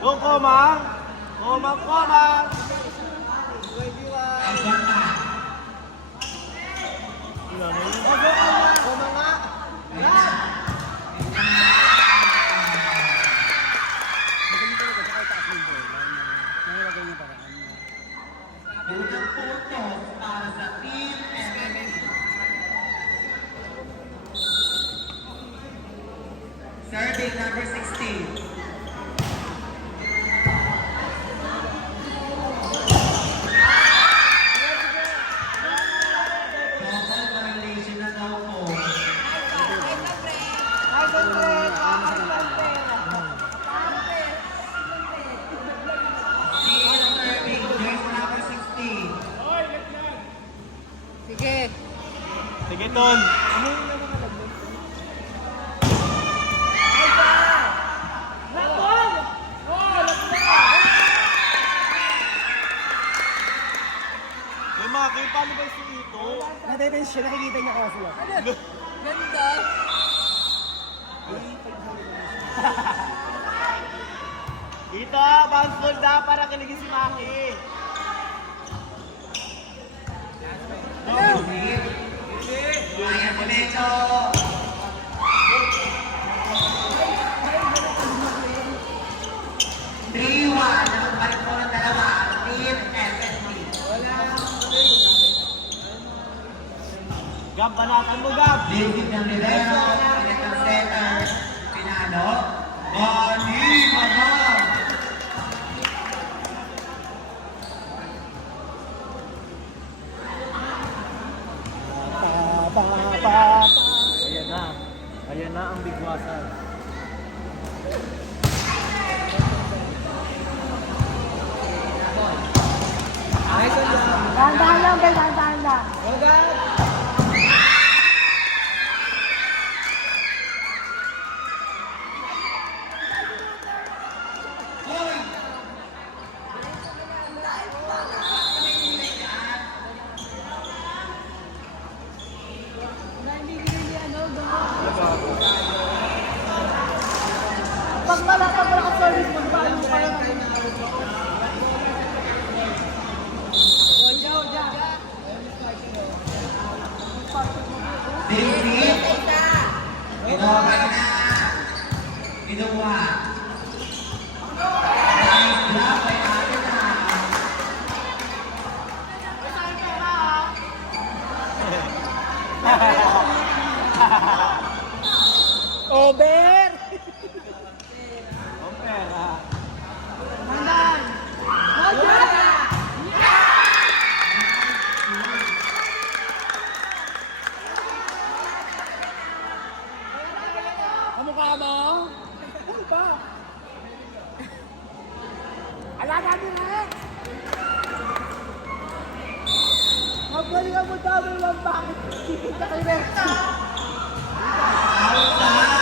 Go, Komang! Komang, Komang! Komang nga! Yan! Unang puntos para sa Team MMC. Serving number 16. Total violation na daw po. Team serving, jersey number 16. Sige. Sige, Ton. May Maki, paano ba ito ito? Nadetensyon, nakikita niya kasi ako. Ganda. Dito, bounce ball na para kiligin si Maki. Ayan si Mecho. Three-one, nagbalik po ng dalawa, Team SSB. Gab, banatan mo, Gab. David ng Rivero, pilit ng setter, pinalo. Bali, Magab! Ayan na. Ayan na ang bigwasan. Dahan-dahan lang, Ben, dahan-dahan lang. Hoy! Pag malapag wala ka service, magpaano mo kayo? David, ginawa ka na. Ginawa. Nice block by Ate na. Over! Ang pera. Dahan-dahan! Dahan-dahan! Ang mukha mo? Ano ba? Alaga mo na eh! Magaling mo dami lang bakit kikita kayo na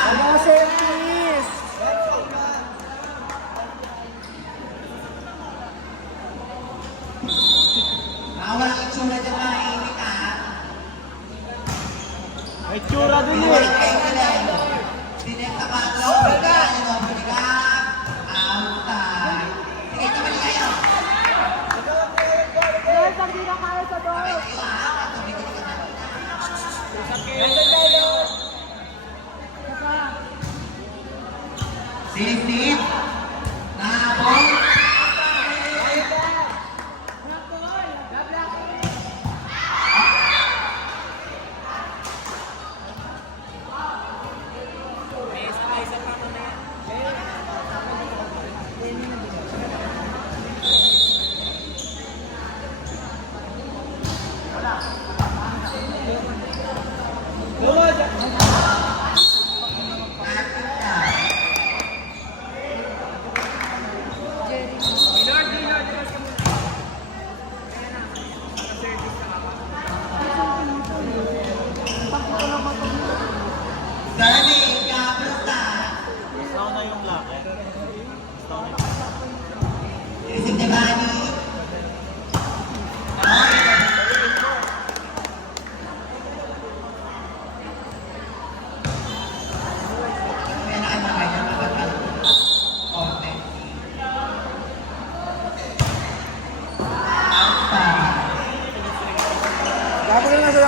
Ano, sir, please? Nawala ang itsura dyan na naiinit ha. May tsura dun Pinawalik eh. kayo ka lang. Sinekta ka ang lobby ka. Lobby ka. Outside. Sige, tumali kayo. Dahil pag di na kaya sa door. Kayo ha. Tumali kayo. Sisit. Nabol. Serving, kamusta? Gusto na yung black eh. Receive the money. May nakita kayo ng konti.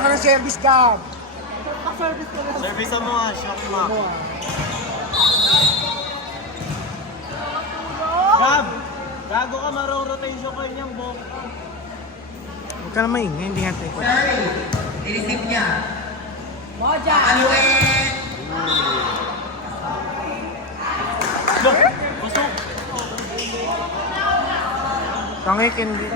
ka ng service, Gab. Pa-service ka na. Service mo nga, shock mo. Gab! Gago ka, marong-rotation ko yung buhok. Huwag ka na maingay, hindi nga tayo. Sorry. Nireceive niya. Moja! Aluin! Busok! Tangay, Kendi.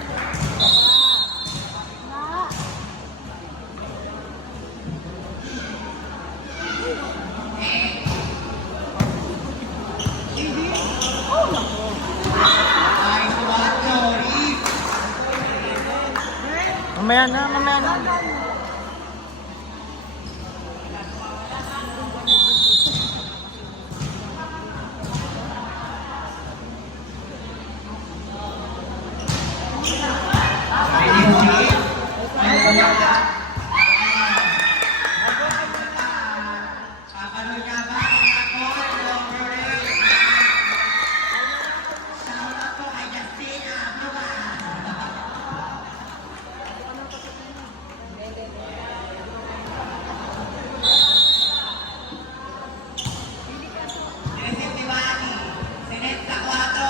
Ay, tuwag, sorry. Mamaya na, mamaya na. Papalo niya ba? Ako, number 8. Shout out po kay Justina. Ano ba? Nireceive ni Bani. Sinet sa 4.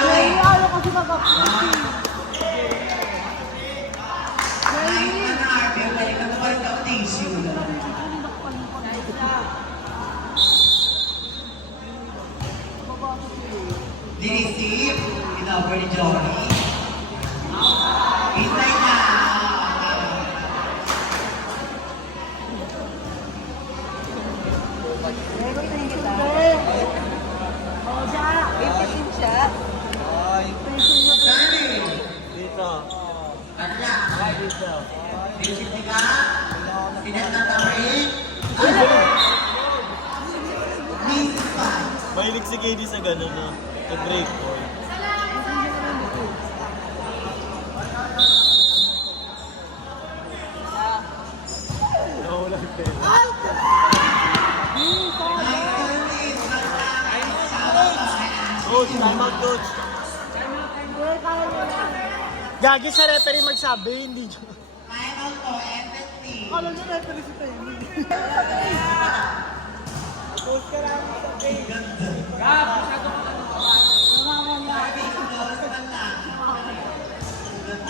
Ay, ano kasi mag-upload. Ay, manarbe. Balik na mo sa tissue. Nireceive. Inover ni Johnny. Hintay na. Sani. Dito. Ano na? Dito. Nireceive ka? Sinet na tawarin? Mrs. Pan. Mahilig si KD sa gano'n na. Sa break boy. Nawala yung pera. Coach, time out, coach. Gagi sa referee magsabi, hindi dyan. Final po, empathy. Alam niyo, referee si tayo.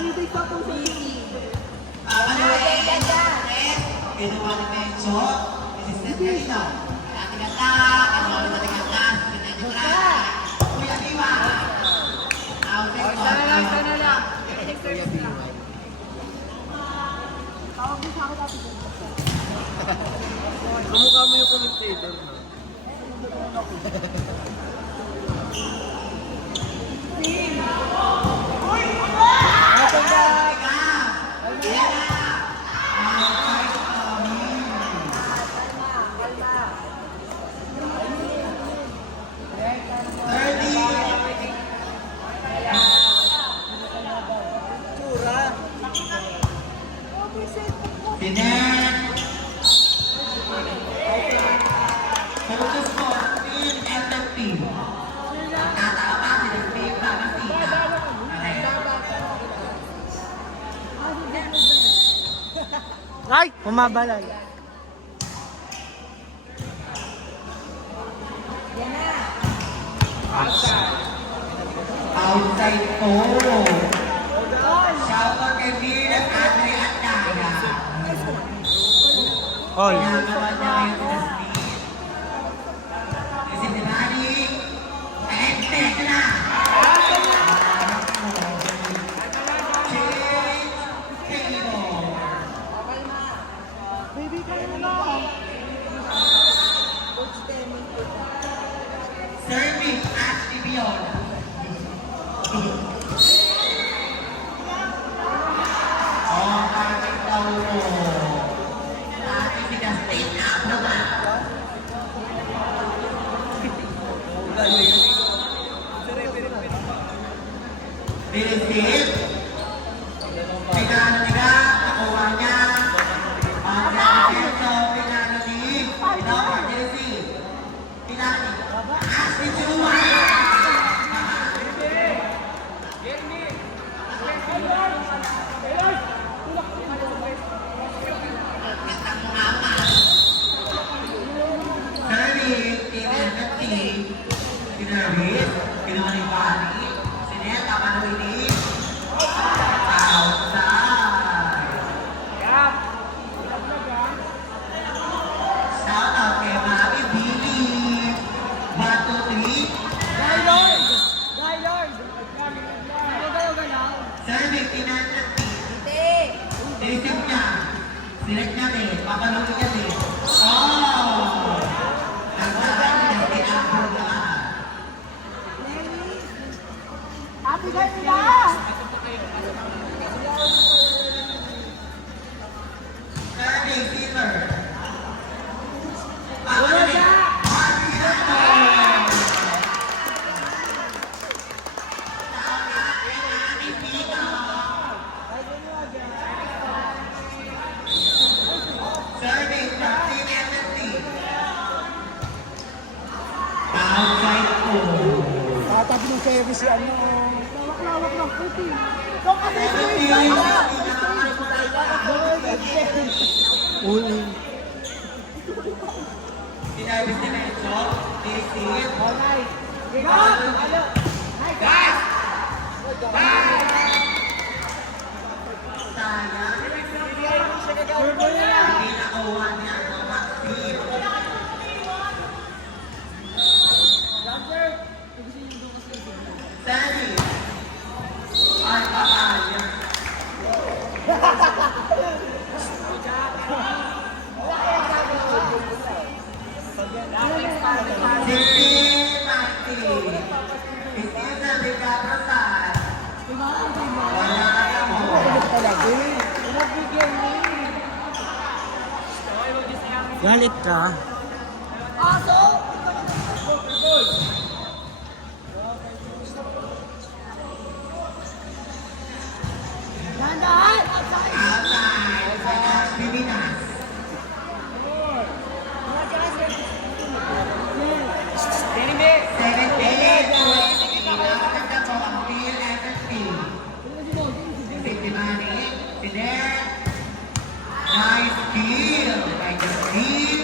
Hindi ka po sa Kinuha ni Mencho, assistant kanino? Ating ganda, kinuha ni Mating ganda, assistant ni Tra. Kuya Diwa. Outing ko. Tawag mo sa akin dati. Kamukha mo yung commentator na. Binet. Focus po, team FFP. Tatapa si Steve Babasita. Ay, pumabalal. Outside po. Shout out kay Venus, Andre at Daga. All. Ginagawa niya ngayon sa Steve. Kasi si Manny, na-expect na. Change table. Baby, kayo na lang. Serving Ashley Viola. Oh, bakit daw mo? Bakit si Justin na ba? Bilisin. Pinaniga, nakuha niya. Ang Piso, pinaninig. Pinawa, Jesse. Pinaninig. Ashley Chua. Serving, Team Empathy. Kinervis, kinuha ni Fanny. Sinet, tama na ini. Outside. Shout out kay Mami Billy. 1, 2, 3. Gaylord! Gaylord! Ano kayo galaw? Serving, Team Empathy. Receive niya. Select niya din. Papaluin niya din. Oh! Nagsasabi niya, tinapon na. Happy birthday na! Serving, Peter. Tulog na! Serving from Team Empathy. Outside po. Tabi ng service si ano. Lawak-lawak ng puti. Ito kasi Uli. Sinabis ni Mencho. Receive. Oh, nice. Ano? Gas! Sayang. Turbo na lang. Hindi nakuha niya ang vaccine. Sandy. Ay, papaya. Sipin, Mati. Sipin na bigatosan. Wala ka mo. Galit ka? Aso! Nandahan! Outside! Outside. Sa Pilipinas. Seven minutes. Nakakaganda po ang PLFFP. Sintimani. Sinet. Nice deal by the team.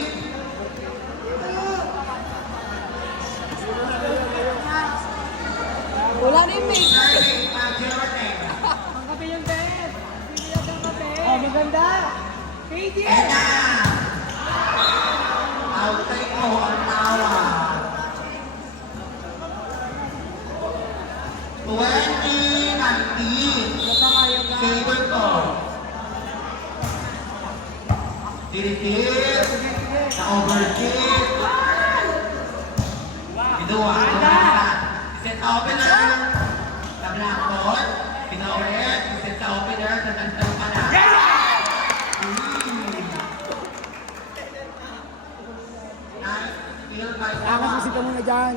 Wala na yung make. Serving Pagyote. Ang kape yung best. Bibiyag ang kape. Oh, maganda. Katie! Ena. Outside po ang tawa. 20-19. Favor po. Dirigir. Na-overkill. Binuwa. Set opener. Sa blackboard. Pinaulit. Set sa opener. Sa tantaw pa na. Nice. Feel by Nakakasisi ka muna dyan.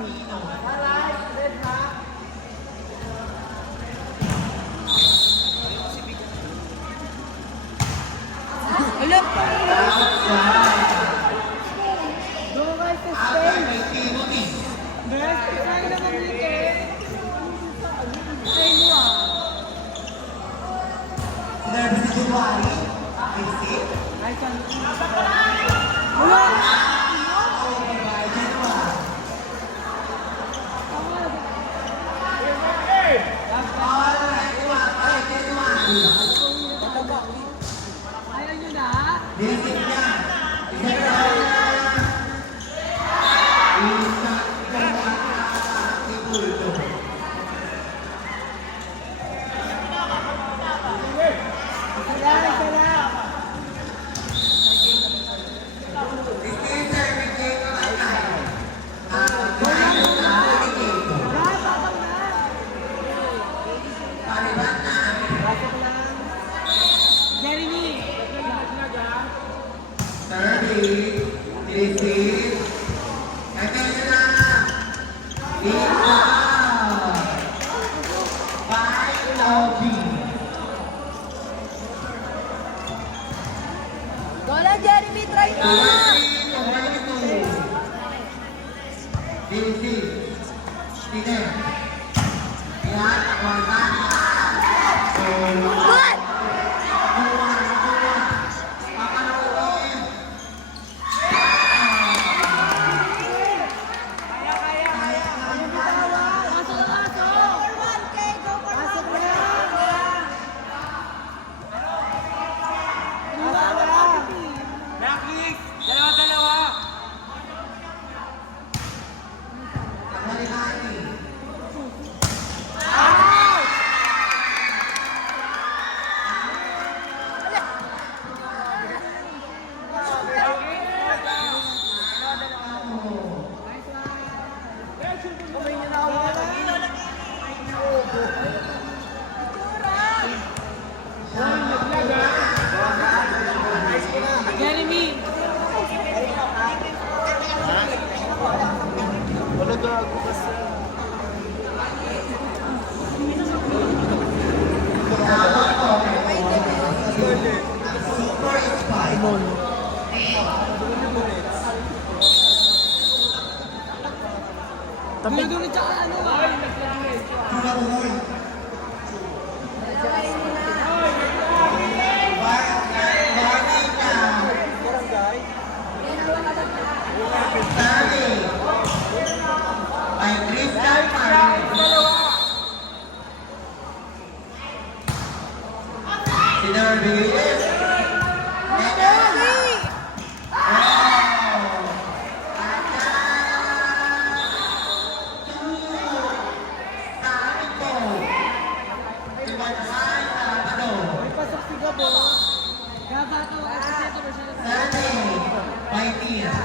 Alam pa! Doon kayo sa Outside stage. by Timothy. Best design na mamili. Ay mo ah. Nervous si January. Visit. Ay, saan? Wala! Over by January. All right, by January. Ayaw nyo na? Visit niya. January. Isa. Si Bulto. Kaya, kaya. This is serving game of my time. Guys, Navigator. Wala, patang na. Palibat na. Pasok lang. Jeremy. Serving. Receive. Ito na. Ika. By LB. Go na, Jeremy. Try na. What? gago kasi. Super inspired. Tabi. Dulit tsaka ano? Tuloy. Warning na. Sally. May Crystal Palace. Si Nervis. May pasok si Gabo. Gabato. Sally. May Nia.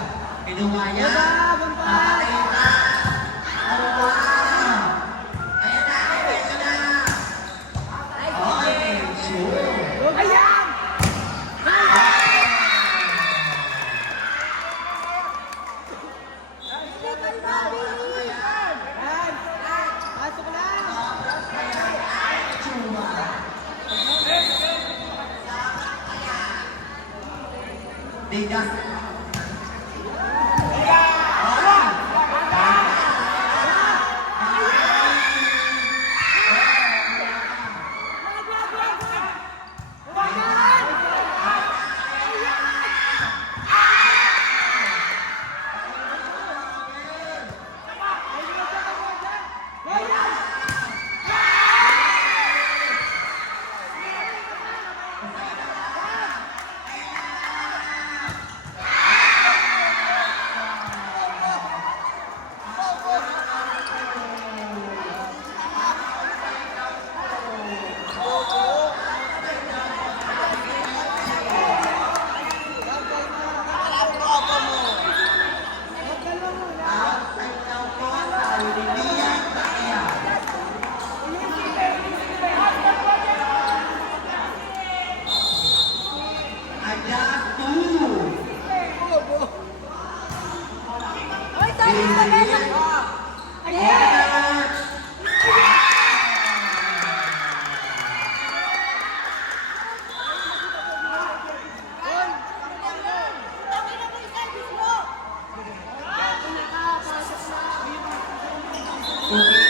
Kinuha niya. Bumpa! Papatay na. Oh, wow. Ayan na. Ayan na. Okay, sure. Ayan! Yan! Pasok lang! They just Okay.